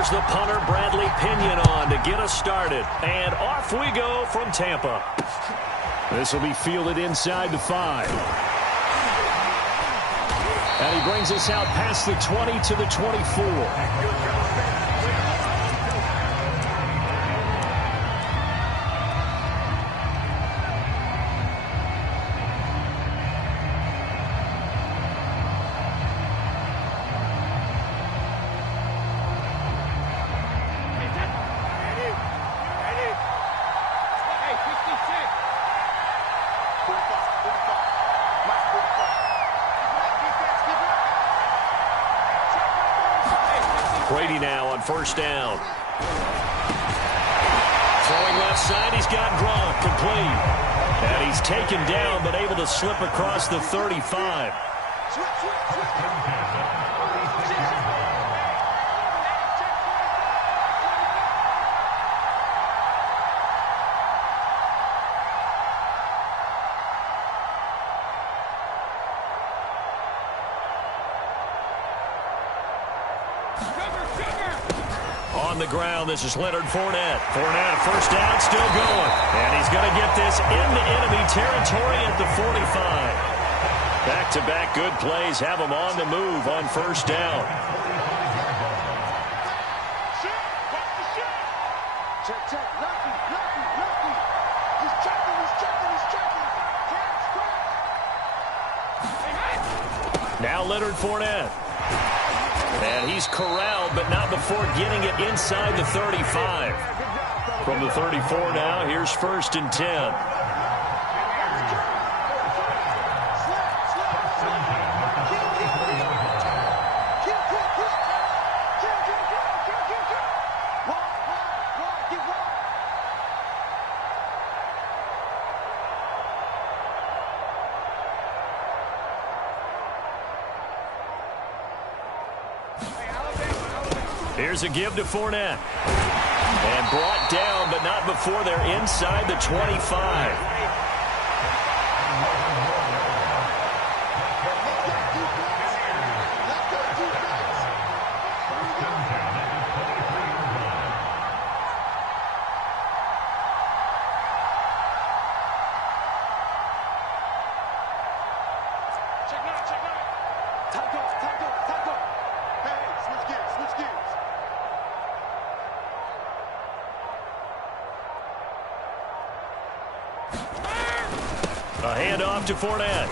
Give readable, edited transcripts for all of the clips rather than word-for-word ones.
Here's the punter, Bradley Pinion, on to get us started. And off we go from Tampa. This will be fielded inside the 5. And he brings us out past the 20 to the 24. Brady now on first down. Throwing left side, he's got Gronk, complete. And he's taken down, but able to slip across the 35. On the ground, this is Leonard Fournette. Fournette, first down, still going. And he's going to get this into enemy territory at the 45. Back-to-back good plays have him on the move on first down. Now Leonard Fournette. And he's corralled, but not before getting it inside the 35. From the 34 now, here's first and 10. Here's a give to Fournette. And brought down, but not before they're inside the 25. A handoff to Fournette.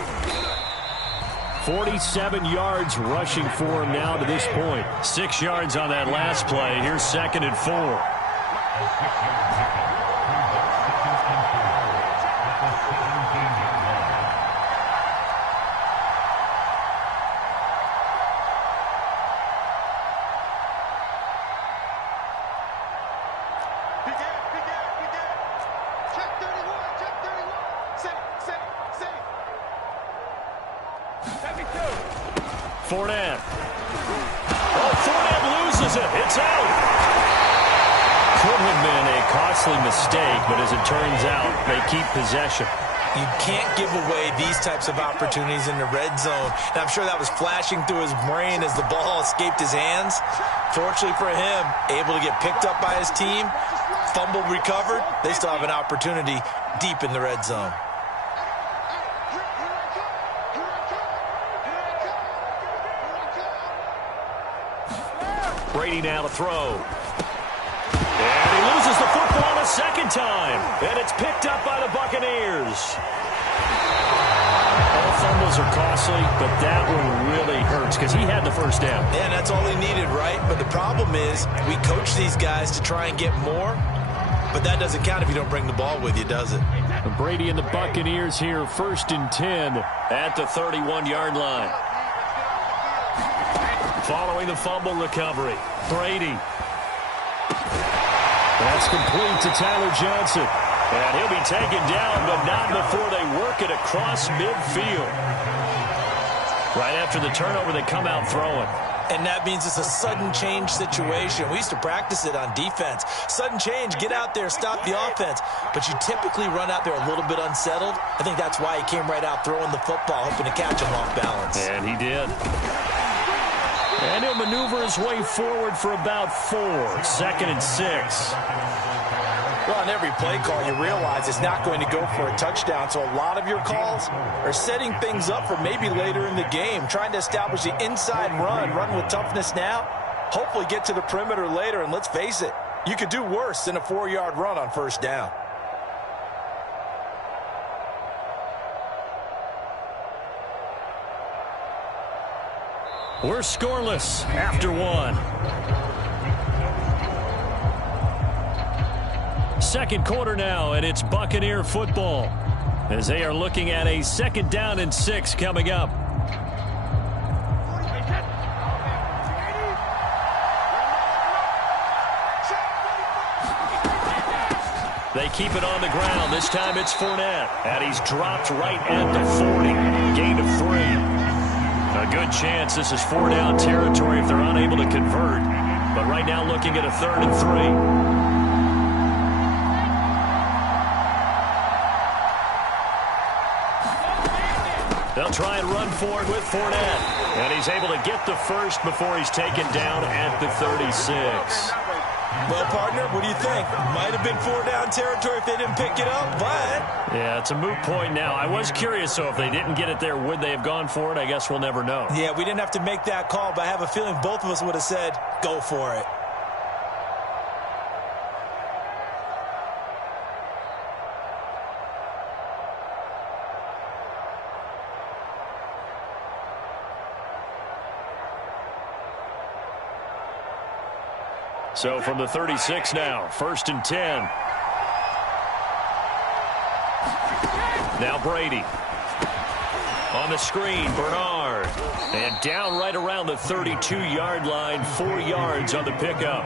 47 yards rushing for him now to this point. 6 yards on that last play. Here's second and 4. Fournette. Oh, Fournette loses it. It's out. Could have been a costly mistake, but as it turns out, they keep possession. You can't give away these types of opportunities in the red zone. And I'm sure that was flashing through his brain as the ball escaped his hands. Fortunately for him, able to get picked up by his team, fumble recovered. They still have an opportunity deep in the red zone. Brady now to throw. And he loses the football a second time. And it's picked up by the Buccaneers. All fumbles are costly, but that one really hurts because he had the first down. Yeah, that's all he needed, right? But the problem is we coach these guys to try and get more, but that doesn't count if you don't bring the ball with you, does it? Brady and the Buccaneers here, first and 10 at the 31-yard line. Following the fumble recovery, Brady. That's complete to Tyler Johnson. And he'll be taken down, but not before they work it across midfield. Right after the turnover, they come out throwing. And that means it's a sudden change situation. We used to practice it on defense. Sudden change, get out there, stop the offense. But you typically run out there a little bit unsettled. I think that's why he came right out throwing the football, hoping to catch him off balance. And he did. And he'll maneuver his way forward for about 4. 2nd and 6. Well, on every play call, you realize it's not going to go for a touchdown. So a lot of your calls are setting things up for maybe later in the game, trying to establish the inside run with toughness now, hopefully get to the perimeter later. And let's face it, you could do worse than a 4-yard run on 1st down. We're scoreless after 1. 2nd quarter now, and it's Buccaneer football as they are looking at a 2nd down and 6 coming up. They keep it on the ground. This time it's Fournette, and he's dropped right at the 40. Gain of 3. A good chance this is 4-down territory if they're unable to convert. But right now looking at a 3rd and 3. They'll try and run forward with Fournette. And he's able to get the first before he's taken down at the 36. Well, partner, what do you think? Might have been 4-down territory if they didn't pick it up, but... Yeah, it's a moot point now. I was curious, so if they didn't get it there, would they have gone for it? I guess we'll never know. Yeah, we didn't have to make that call, but I have a feeling both of us would have said, go for it. So from the 36 now, 1st and 10. Now Brady. On the screen, Bernard. And down right around the 32-yard line, 4 yards on the pickup.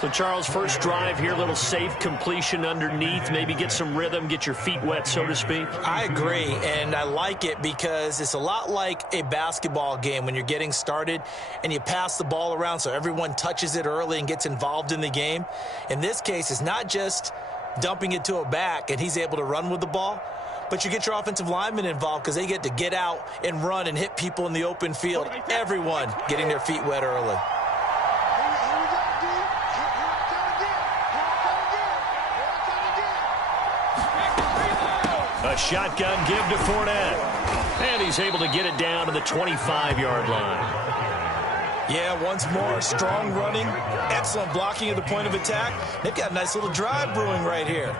So, Charles, first drive here, little safe completion underneath, maybe get some rhythm, get your feet wet, so to speak. I agree, and I like it because it's a lot like a basketball game when you're getting started and you pass the ball around so everyone touches it early and gets involved in the game. In this case, it's not just dumping it to a back and he's able to run with the ball, but you get your offensive linemen involved because they get to get out and run and hit people in the open field. Everyone getting their feet wet early. A shotgun give to Fournette. And he's able to get it down to the 25-yard line. Yeah, once more, strong running, excellent blocking at the point of attack. They've got a nice little drive brewing right here.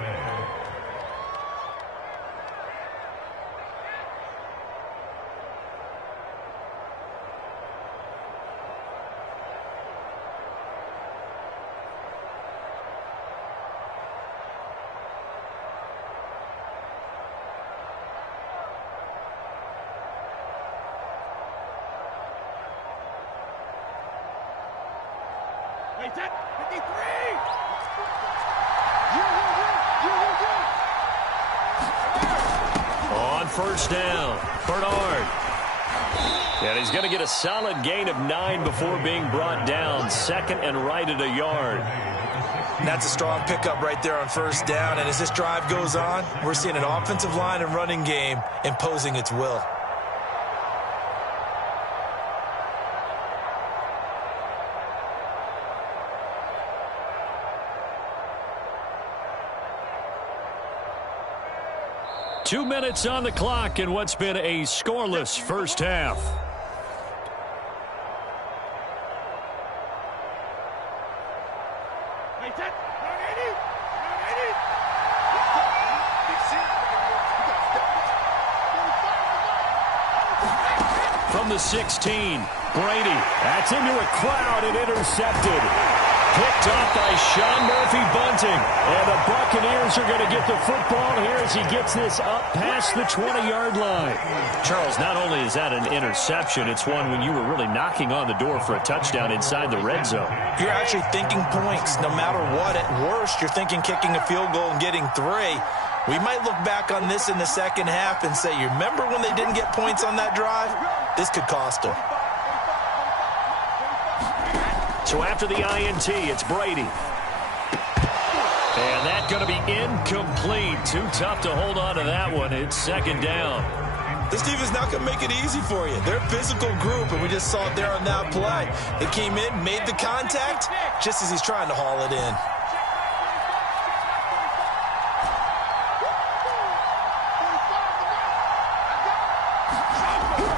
On 1st down, Bernard. And he's going to get a solid gain of 9 before being brought down. 2nd and right at a yard. And that's a strong pickup right there on 1st down. And as this drive goes on, we're seeing an offensive line and running game imposing its will. Two minutes on the clock in what's been a scoreless first half. From the 16, Brady. That's into a crowd and intercepted. Picked off by Sean Murphy-Bunting. And the Buccaneers are going to get the football here as he gets this up past the 20-yard line. Charles, not only is that an interception, it's one when you were really knocking on the door for a touchdown inside the red zone. You're actually thinking points no matter what. At worst, you're thinking kicking a field goal and getting 3. We might look back on this in the second half and say, you remember when they didn't get points on that drive? This could cost them. So after the INT, it's Brady. And that's going to be incomplete. Too tough to hold on to that one. It's 2nd down. This defense not going to make it easy for you. They're a physical group, and we just saw it there on that play. They came in, made the contact, just as he's trying to haul it in.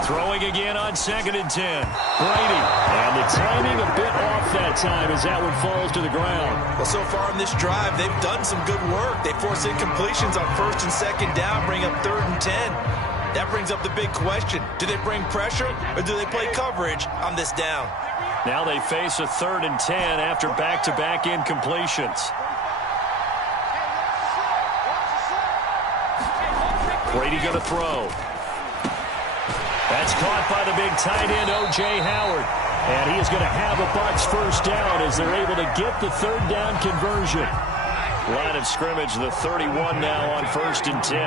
Throwing again on 2nd and 10. Brady. And the timing a bit off that time as that one falls to the ground. Well, so far in this drive, they've done some good work. They force incompletions on 1st and 2nd down, bring up 3rd and 10. That brings up the big question. Do they bring pressure or do they play coverage on this down? Now they face a 3rd and 10 after back-to-back incompletions. Brady going to throw. That's caught by the big tight end, O.J. Howard. And he is going to have a Bucs first down as they're able to get the 3rd down conversion. Line of scrimmage, the 31 now on 1st and 10.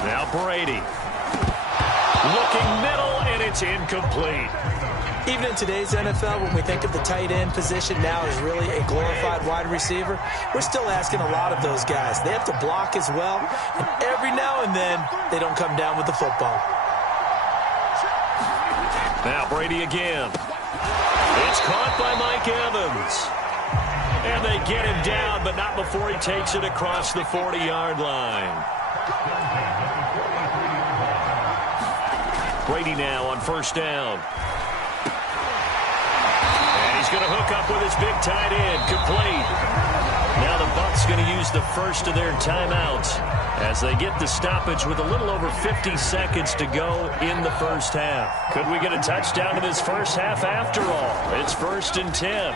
Now Brady. Looking middle, and it's incomplete. Even in today's NFL, when we think of the tight end position now as really a glorified wide receiver, we're still asking a lot of those guys. They have to block as well, and every now and then, they don't come down with the football. Now Brady again. It's caught by Mike Evans. And they get him down, but not before he takes it across the 40-yard line. Brady now on 1st down. He's going to hook up with his big tight end, complete. Now the Bucs going to use the first of their timeouts as they get the stoppage with a little over 50 seconds to go in the first half. Could we get a touchdown in this first half after all? It's 1st and 10.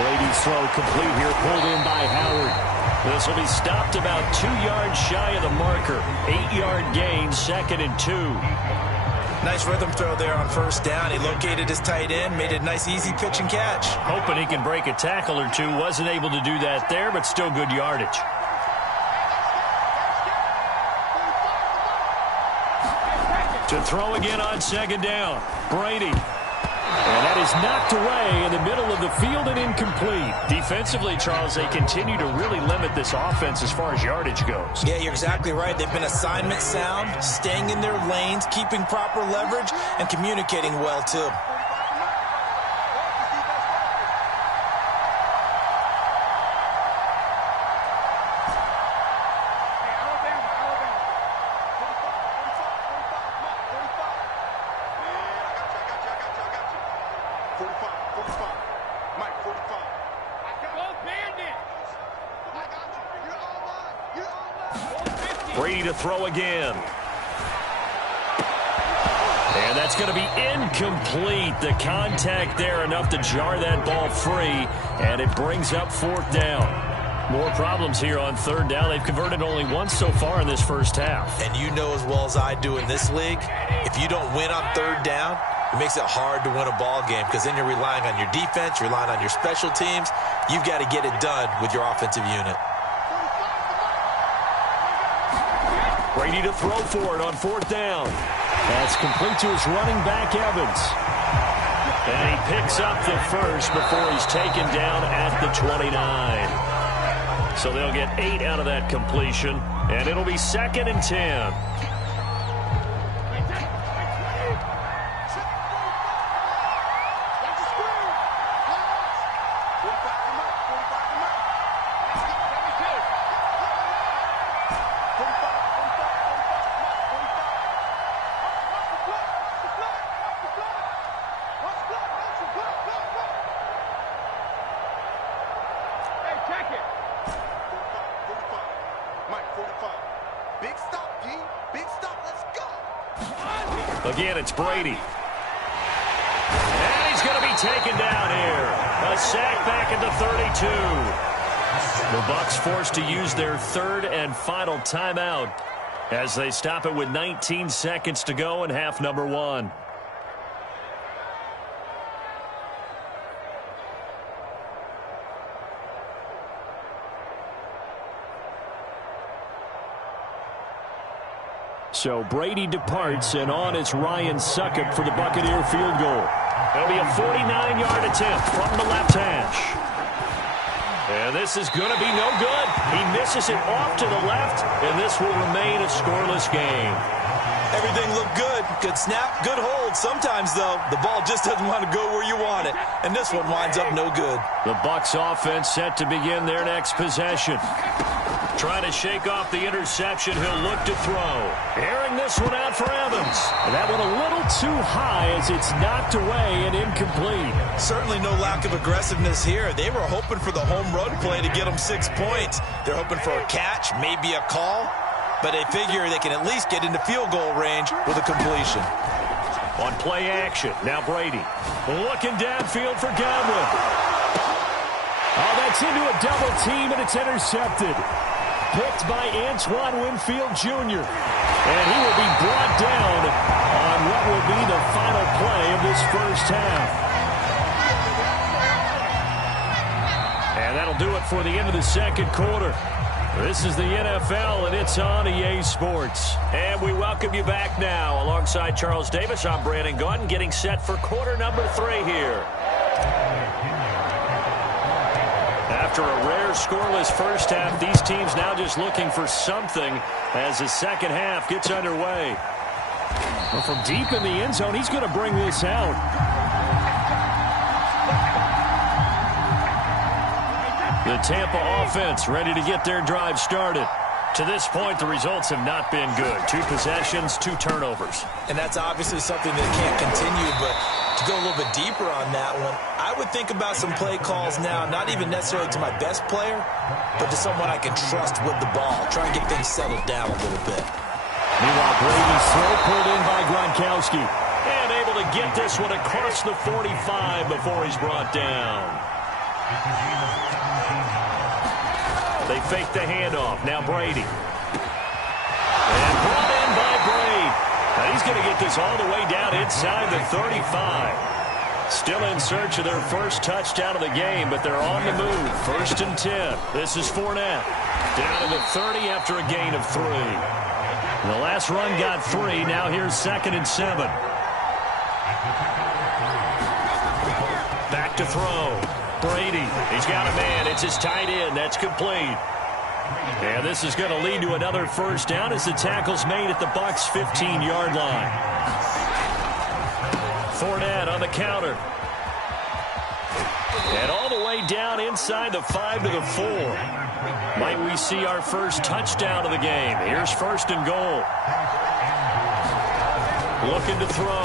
Brady's throw complete here, pulled in by Howard. This will be stopped about 2 yards shy of the marker. 8-yard gain, 2nd and 2. Nice rhythm throw there on 1st down. He located his tight end, made a nice easy pitch and catch. Hoping he can break a tackle or two. Wasn't able to do that there, but still good yardage. To throw again on 2nd down. Brady. And that is knocked away in the middle of the field and incomplete. Defensively, Charles, they continue to really limit this offense as far as yardage goes. Yeah, you're exactly right. They've been assignment sound, staying in their lanes, keeping proper leverage, and communicating well, too. Brady to throw again. And that's going to be incomplete. The contact there enough to jar that ball free, and it brings up 4th down. More problems here on 3rd down. They've converted only once so far in this first half. And you know as well as I do in this league, if you don't win on 3rd down, it makes it hard to win a ball game because then you're relying on your defense, you're relying on your special teams. You've got to get it done with your offensive unit. Brady to throw for it on 4th down. That's complete to his running back, Evans. And he picks up the first before he's taken down at the 29. So they'll get 8 out of that completion, and it'll be 2nd and 10. Again, it's Brady. And he's going to be taken down here. A sack back at the 32. The Bucs forced to use their 3rd and final timeout as they stop it with 19 seconds to go in half number 1. So Brady departs, and on it's Ryan Succop for the Buccaneer field goal. It'll be a 49-yard attempt from the left hash. And this is going to be no good. He misses it off to the left, and this will remain a scoreless game. Everything looked good. Good snap, good hold. Sometimes, though, the ball just doesn't want to go where you want it. And this one winds up no good. The Bucs offense set to begin their next possession. Trying to shake off the interception. He'll look to throw. Airing this one out for Evans. And that one a little too high as it's knocked away and incomplete. Certainly no lack of aggressiveness here. They were hoping for the home run play to get them 6 points. They're hoping for a catch, maybe a call. But they figure they can at least get into field goal range with a completion. On play action, now Brady. Looking downfield for Godwin. Oh, that's into a double team, and it's intercepted. Picked by Antoine Winfield Jr. And he will be brought down on what will be the final play of this first half. And that'll do it for the end of the second quarter. This is the NFL, and it's on EA Sports. And we welcome you back now. Alongside Charles Davis, I'm Brandon Gaudin, getting set for quarter number 3 here. After a rare scoreless first half, these teams now just looking for something as the second half gets underway. Well, from deep in the end zone, he's going to bring this out. The Tampa offense ready to get their drive started. To this point, the results have not been good. 2 possessions, 2 turnovers. And that's obviously something that can't continue, but to go a little bit deeper on that one, I would think about some play calls now, not even necessarily to my best player, but to someone I can trust with the ball. Try and get things settled down a little bit. Meanwhile, Brady's throw pulled in by Gronkowski. And able to get this one across the 45 before he's brought down. They fake the handoff. Now Brady. And brought in by Brady. Now he's going to get this all the way down inside the 35. Still in search of their first touchdown of the game, but they're on the move. 1st and 10. This is Fournette. Down to the 30 after a gain of 3. The last run got 3. Now here's 2nd and 7. Back to throw. Brady, he's got a man. It's his tight end. That's complete. And this is going to lead to another first down as the tackle's made at the Bucs' 15-yard line. Fournette on the counter. And all the way down inside the 5 to the 4. Might we see our first touchdown of the game? Here's 1st and goal. Looking to throw.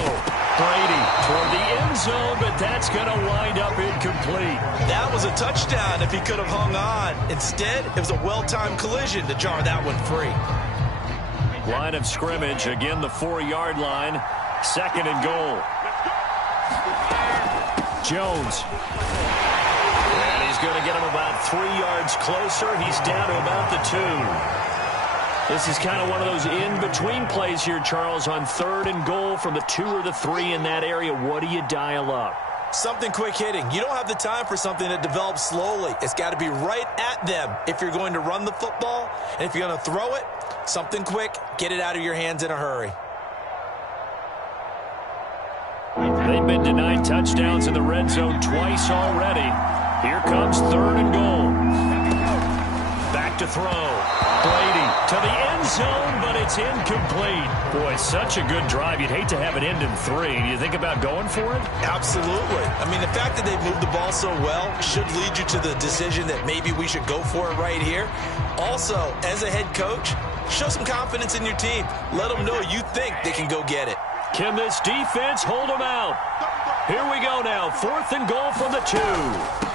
Brady toward the end zone, but that's going to wind up incomplete. That was a touchdown if he could have hung on. Instead, it was a well-timed collision to jar that one free. Line of scrimmage, again the 4-yard line. 2nd and goal. Jones. And he's going to get him about 3 yards closer. He's down to about the 2. This is kind of one of those in-between plays here, Charles, on 3rd and goal from the 2 or the 3 in that area. What do you dial up? Something quick hitting. You don't have the time for something that develops slowly. It's got to be right at them if you're going to run the football. And if you're going to throw it, something quick, get it out of your hands in a hurry. They've been denied touchdowns in the red zone twice already. Here comes 3rd and goal. Back to throw. Brady to the end zone, but it's incomplete. Boy, such a good drive. You'd hate to have it end in 3. Do you think about going for it? Absolutely. I mean, the fact that they've moved the ball so well should lead you to the decision that maybe we should go for it right here. Also, as a head coach, show some confidence in your team. Let them know you think they can go get it. Can this defense hold them out? Here we go now. 4th and goal from the 2.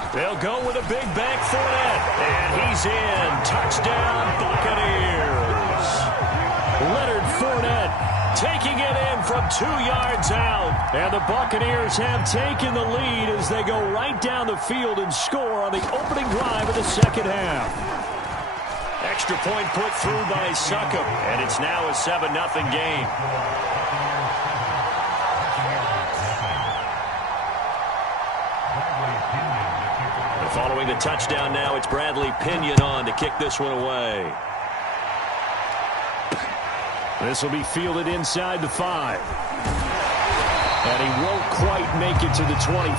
They'll go with a big bank Fournette. And he's in. Touchdown, Buccaneers. Leonard Fournette taking it in from 2 yards out. And the Buccaneers have taken the lead as they go right down the field and score on the opening drive of the second half. Extra point put through by Succop. And it's now a 7-0 game. Following the touchdown now, it's Bradley Pinion on to kick this one away. This will be fielded inside the 5. And he won't quite make it to the 25.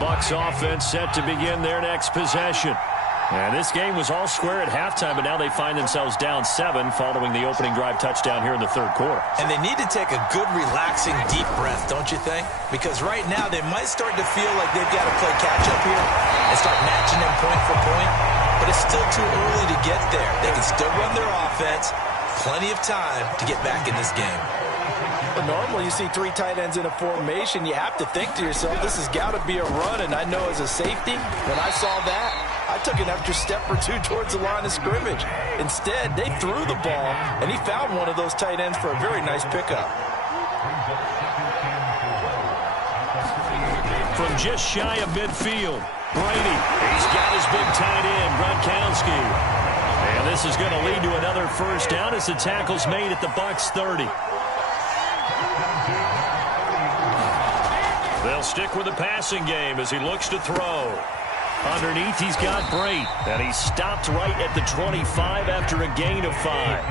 Bucs offense set to begin their next possession. And this game was all square at halftime, but now they find themselves down 7 following the opening drive touchdown here in the third quarter. And they need to take a good, relaxing, deep breath, don't you think? Because right now they might start to feel like they've got to play catch-up here and start matching them point for point. But it's still too early to get there. They can still run their offense. Plenty of time to get back in this game. Well, normally you see 3 tight ends in a formation. You have to think to yourself, this has got to be a run. And I know as a safety, when I saw that, I took an extra step or 2 towards the line of scrimmage. Instead, they threw the ball, and he found one of those tight ends for a very nice pickup. From just shy of midfield, Brady. He's got his big tight end, Gronkowski. And this is going to lead to another first down as the tackle's made at the Bucs 30. They'll stick with the passing game as he looks to throw. Underneath, he's got Brate, and he's stopped right at the 25 after a gain of 5.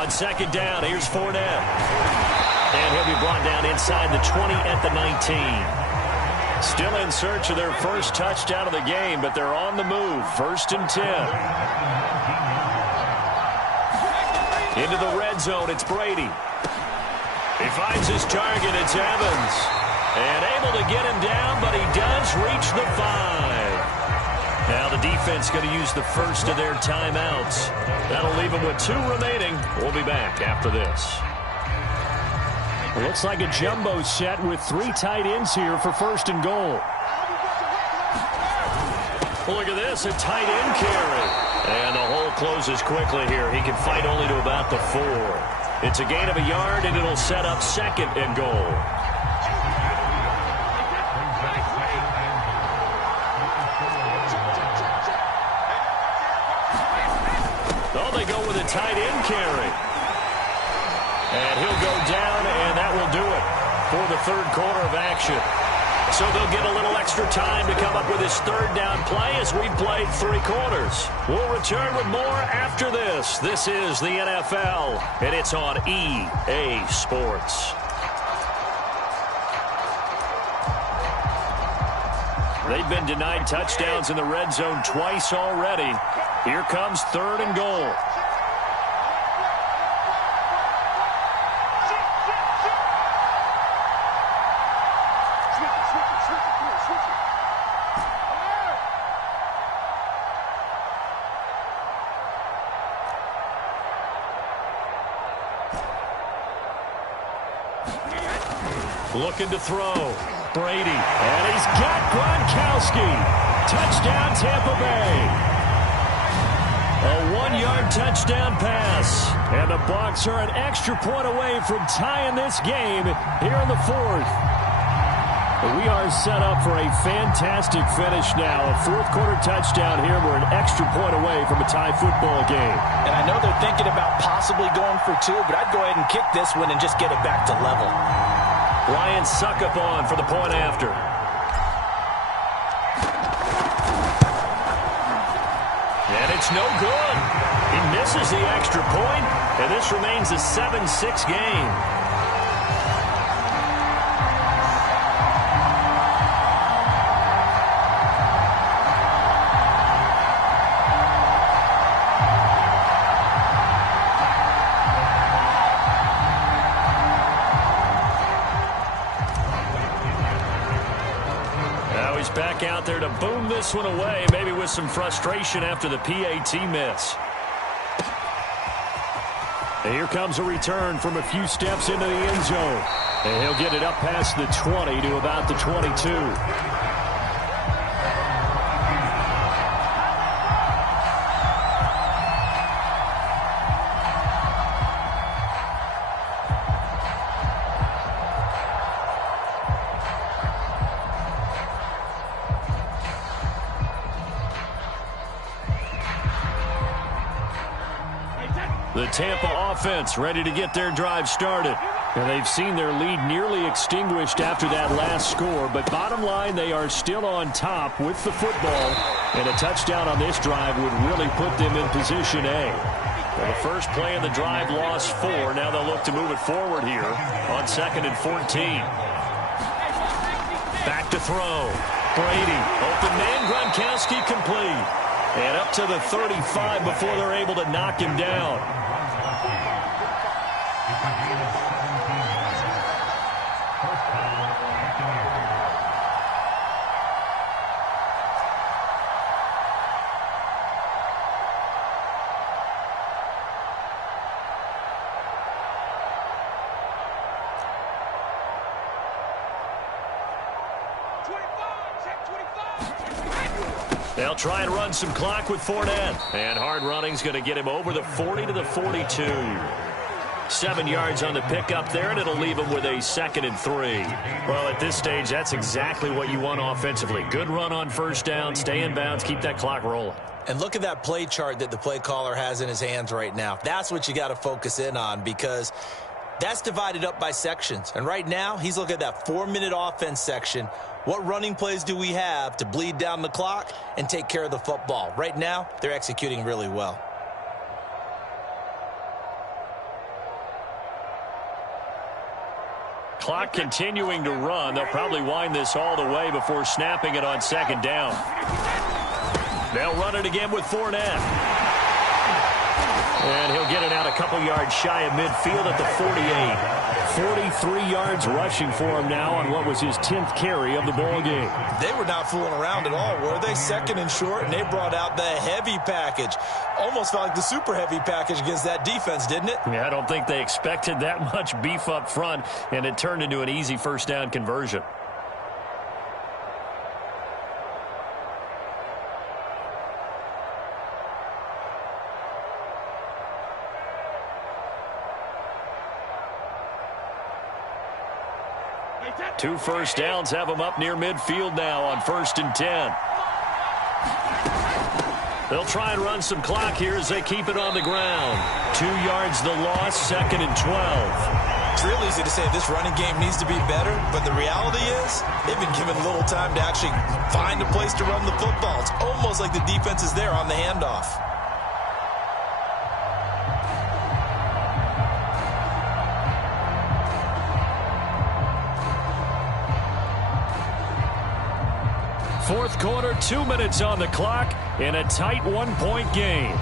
On second down, here's Fournette. And he'll be brought down inside the 20 at the 19. Still in search of their first touchdown of the game, but they're on the move. 1st and 10. Into the red zone, it's Brady. He finds his target, it's Evans. And able to get him down, but he does reach the 5. Now the defense going to use the first of their timeouts. That'll leave them with 2 remaining. We'll be back after this. Looks like a jumbo set with 3 tight ends here for 1st and goal. Look at this, a tight end carry. And the hole closes quickly here. He can fight only to about the 4. It's a gain of a yard, and it'll set up 2nd and goal. Oh, they go with a tight end carry. And he'll go down, and that will do it for the third quarter of action. So they'll get a little extra time to come up with his 3rd down play as we played 3 quarters. We'll return with more after this. This is the NFL, and it's on EA Sports. They've been denied touchdowns in the red zone twice already. Here comes 3rd and goal. Looking to throw. Brady. And he's got Gronkowski. Touchdown, Tampa Bay. A 1-yard touchdown pass. And the Bucs are an extra point away from tying this game here in the 4th. We are set up for a fantastic finish now. A 4th quarter touchdown here. We're an extra point away from a tie football game. And I know they're thinking about possibly going for 2, but I'd go ahead and kick this one and just get it back to level. Lions suck up on for the point after. And it's no good. He misses the extra point, and this remains a 7-6 game. Back out there to boom this one away, maybe with some frustration after the PAT miss. And here comes a return from a few steps into the end zone. And he'll get it up past the 20 to about the 22. The Tampa offense ready to get their drive started. And they've seen their lead nearly extinguished after that last score. But bottom line, they are still on top with the football. And a touchdown on this drive would really put them in position A. Well, the first play of the drive lost 4. Now they'll look to move it forward here on 2nd and 14. Back to throw. Brady, open man, Gronkowski complete. And up to the 35 before they're able to knock him down. They'll try and run some clock with Fournette. And hard running's going to get him over the 40 to the 42. 7 yards on the pickup there, and it'll leave him with a 2nd and 3. Well, at this stage, that's exactly what you want offensively. Good run on first down, stay in bounds, keep that clock rolling. And look at that play chart that the play caller has in his hands right now. That's what you got to focus in on, because that's divided up by sections. And right now, he's looking at that 4-minute offense section. What running plays do we have to bleed down the clock and take care of the football? Right now, they're executing really well. Clock continuing to run. They'll probably wind this all the way before snapping it on 2nd down. They'll run it again with Fournette. And he'll get it out a couple yards shy of midfield at the 48. 43 yards rushing for him now on what was his 10th carry of the ball game. They were not fooling around at all, were they? 2nd and short, and they brought out the heavy package. Almost felt like the super heavy package against that defense, didn't it? Yeah, I don't think they expected that much beef up front, and it turned into an easy first down conversion. Two first downs have them up near midfield now on 1st and 10. They'll try and run some clock here as they keep it on the ground. 2 yards the loss, 2nd and 12. It's real easy to say this running game needs to be better, but the reality is they've been given little time to actually find a place to run the football. It's almost like the defense is there on the handoff. Fourth quarter, 2 minutes on the clock in a tight 1-point game.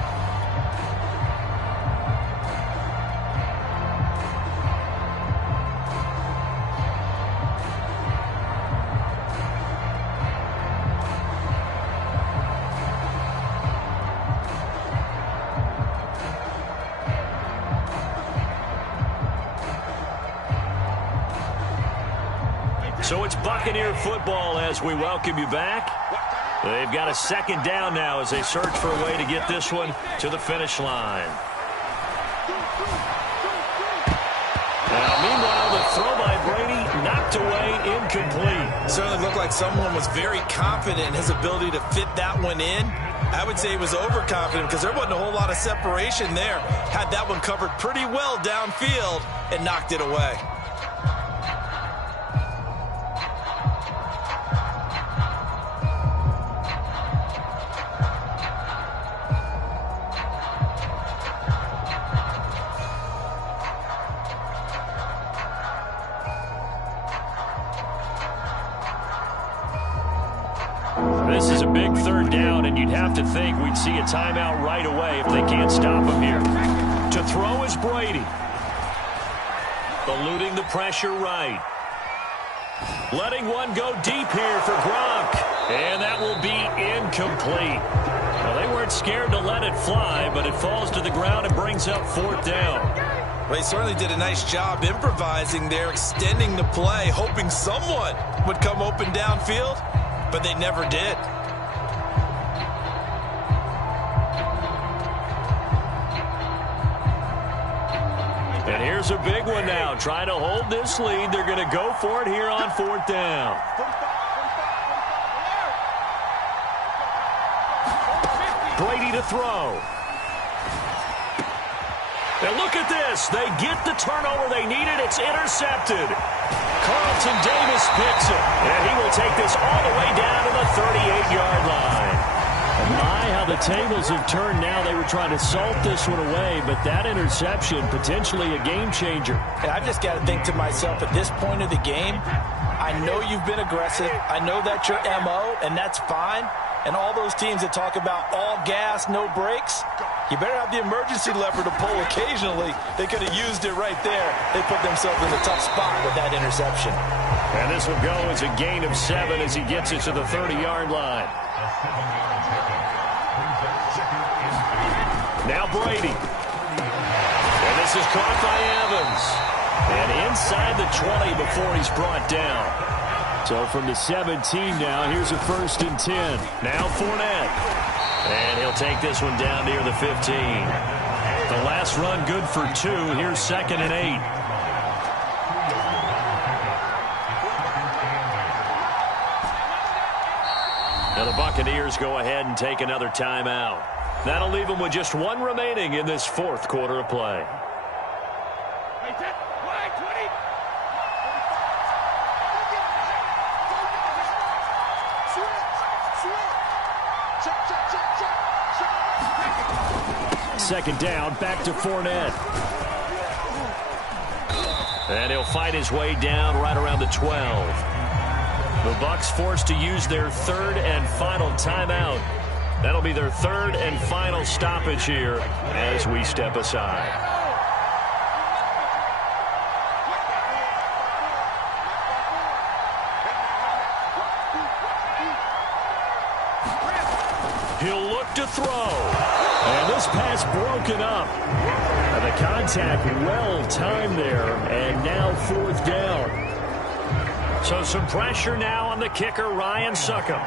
So it's Buccaneer football as we welcome you back. They've got a 2nd down now as they search for a way to get this one to the finish line. Now, meanwhile, the throw by Brady knocked away, incomplete. Certainly looked like someone was very confident in his ability to fit that one in. I would say he was overconfident because there wasn't a whole lot of separation there. Had that one covered pretty well downfield and knocked it away. This is a big 3rd down, and you'd have to think we'd see a timeout right away if they can't stop him here. To throw is Brady. Eluding the pressure right. Letting one go deep here for Gronk. And that will be incomplete. Well, they weren't scared to let it fly, but it falls to the ground and brings up 4th down. Well, he certainly did a nice job improvising there, extending the play, hoping someone would come open downfield, but they never did. And here's a big one now. Trying to hold this lead. They're going to go for it here on 4th down. Brady to throw. And look at this. They get the turnover they needed. It's intercepted. Carlton Davis picks it. And he will take this all the way down to the 38-yard line. how the tables have turned now. They were trying to salt this one away, but that interception, potentially a game changer. And I just got to think to myself, at this point of the game, I know you've been aggressive. I know that's your MO, and that's fine. And all those teams that talk about all gas, no brakes, you better have the emergency lever to pull occasionally. They could have used it right there. They put themselves in a tough spot with that interception. And this will go as a gain of 7 as he gets it to the 30-yard line. Now Brady. And this is caught by Evans. And inside the 20 before he's brought down. So from the 17 now, here's a 1st and 10. Now Fournette. And he'll take this one down near the 15. The last run good for 2. Here's 2nd and 8. Now the Buccaneers go ahead and take another timeout. That'll leave them with just 1 remaining in this 4th quarter of play. Second down, back to Fournette. And he'll fight his way down right around the 12. The Bucs forced to use their 3rd and final timeout. That'll be their 3rd and final stoppage here as we step aside. He'll look to throw. And this pass broken up. And the contact well timed there. And now 4th down. So some pressure now on the kicker, Ryan Succop.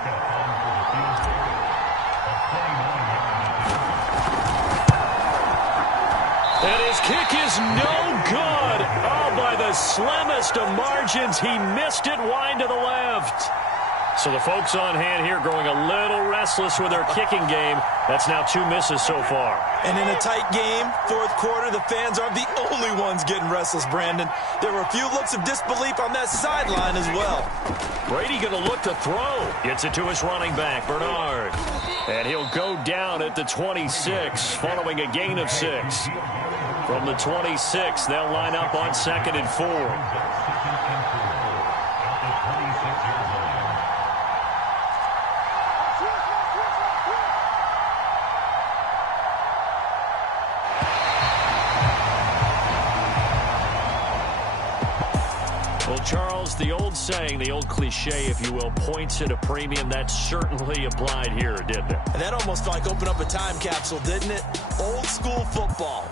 And his kick is no good. Oh, by the slimmest of margins, he missed it wide to the left. So the folks on hand here growing a little restless with their kicking game. That's now 2 misses so far. And in a tight game, 4th quarter, the fans aren't the only ones getting restless, Brandon. There were a few looks of disbelief on that sideline as well. Brady going to look to throw. Gets it to his running back, Bernard. And he'll go down at the 26 following a gain of 6. From the 26, they'll line up on 2nd and 4. Well, Charles, the old saying, the old cliche, if you will, points at a premium, that certainly applied here, didn't it? And that almost like opened up a time capsule, didn't it? Old school football.